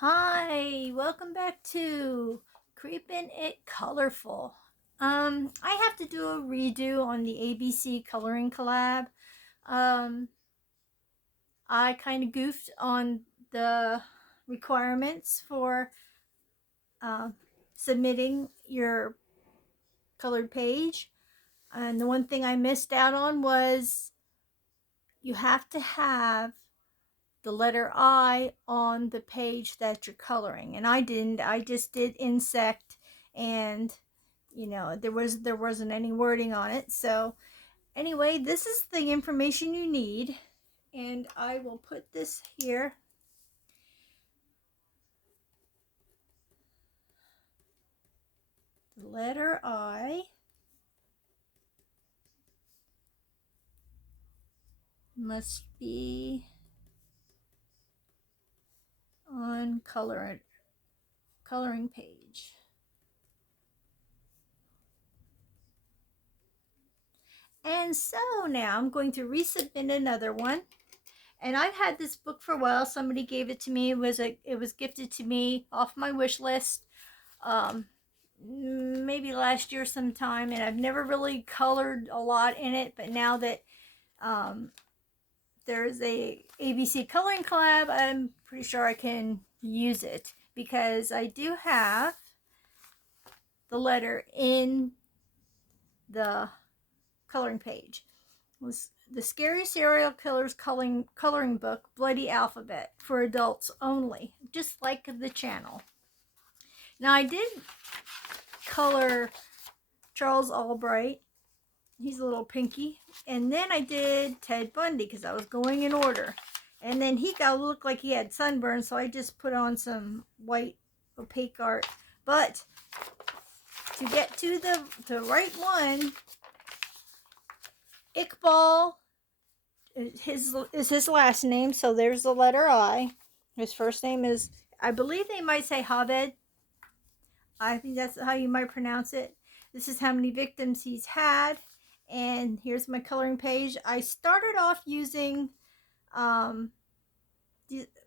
Hi, welcome back to Creepin' It Colorful. I have to do a redo on the ABC coloring collab. Um, I kind of goofed on the requirements for uh, submitting your colored page. And the one thing I missed out on was you have to have the letter I on the page that you're coloring. And I didn't. I just did insect, and there wasn't any wording on it. So anyway, this is the information you need, and I will put this here. The letter I must be on coloring page. And so now I'm going to resubmit another one. And I've had this book for a while. Somebody gave it to me. It was gifted to me off my wish list. Um, Maybe last year sometime, and I've never really colored a lot in it. But now that um, there's a ABC coloring collab, I'm pretty sure I can use it because I do have the letter in the coloring page. It was the Scary Serial Killers coloring book, Bloody Alphabet, for adults only, just like the channel. Now I did color Charles Albright. He's a little pinky. And then I did Ted Bundy because I was going in order. And then he got look like he had sunburn, so I just put on some white opaque art. But to get to the right one, Iqbal is his last name, so there's the letter I. His first name is, I believe they might say Habed. I think that's how you might pronounce it. This is how many victims he's had. And here's my coloring page. I started off using the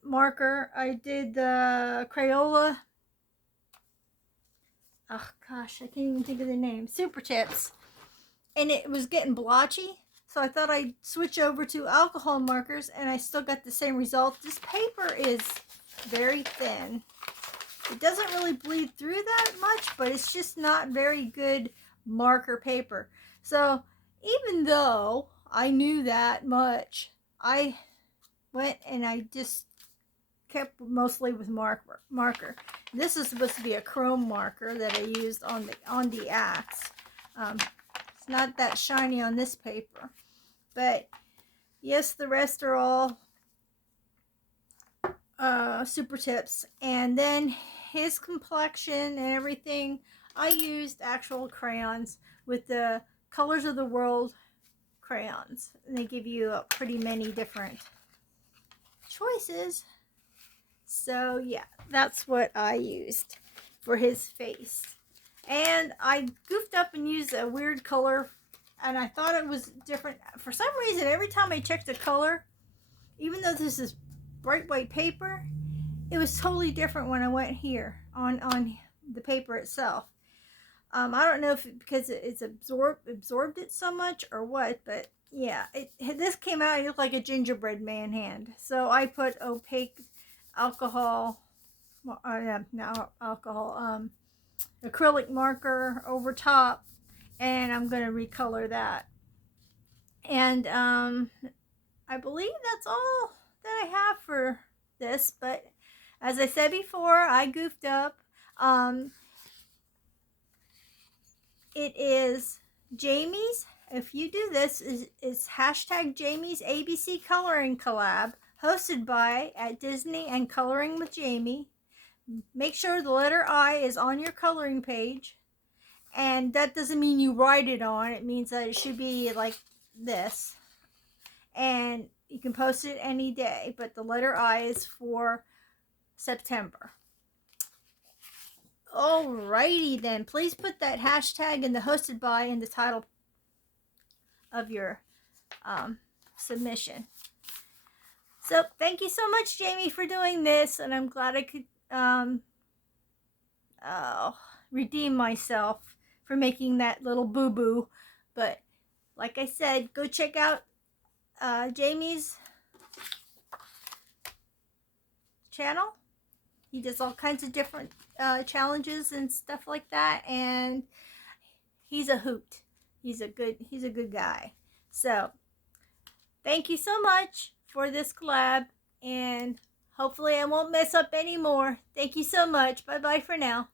marker. I did the Crayola. Oh gosh, I can't even think of the name. Super Tips. And it was getting blotchy. So I thought I'd switch over to alcohol markers, and I still got the same result. This paper is very thin. It doesn't really bleed through that much, but it's just not very good marker paper. So even though I knew that much, I went and I just kept mostly with marker. This is supposed to be a chrome marker that I used on the axe. It's not that shiny on this paper, but yes, the rest are all Super Tips. And then his complexion and everything, I used actual crayons with the Colors of the World crayons, and they give you pretty many different choices. So yeah, that's what I used for his face. And I goofed up and used a weird color, and I thought it was different. For some reason, every time I checked the color, even though this is bright white paper, it was totally different when I went here on the paper itself. I don't know if because it's absorbed it so much or what, but yeah, this came out. It looked like a gingerbread man hand. So I put opaque alcohol, not alcohol, acrylic marker over top, and I'm gonna recolor that. And I believe that's all that I have for this. But as I said before, I goofed up. Um, it is Jamie's. If you do this, is hashtag Jamie's ABC Coloring Collab, hosted by at Disney and Coloring with Jamie. Make sure the letter I is on your coloring page. And that doesn't mean you write it on. It means that it should be like this. And you can post it any day, but the letter I is for September. Alrighty then. Please put that hashtag and the hosted by in the title of your submission. So thank you so much, Jamie, for doing this, and I'm glad I could oh, redeem myself for making that little boo-boo. But like I said, go check out Jamie's channel. He does all kinds of different challenges and stuff like that, and he's a hoot. He's a good guy. So thank you so much for this collab, and hopefully I won't mess up anymore. Thank you so much. Bye bye for now.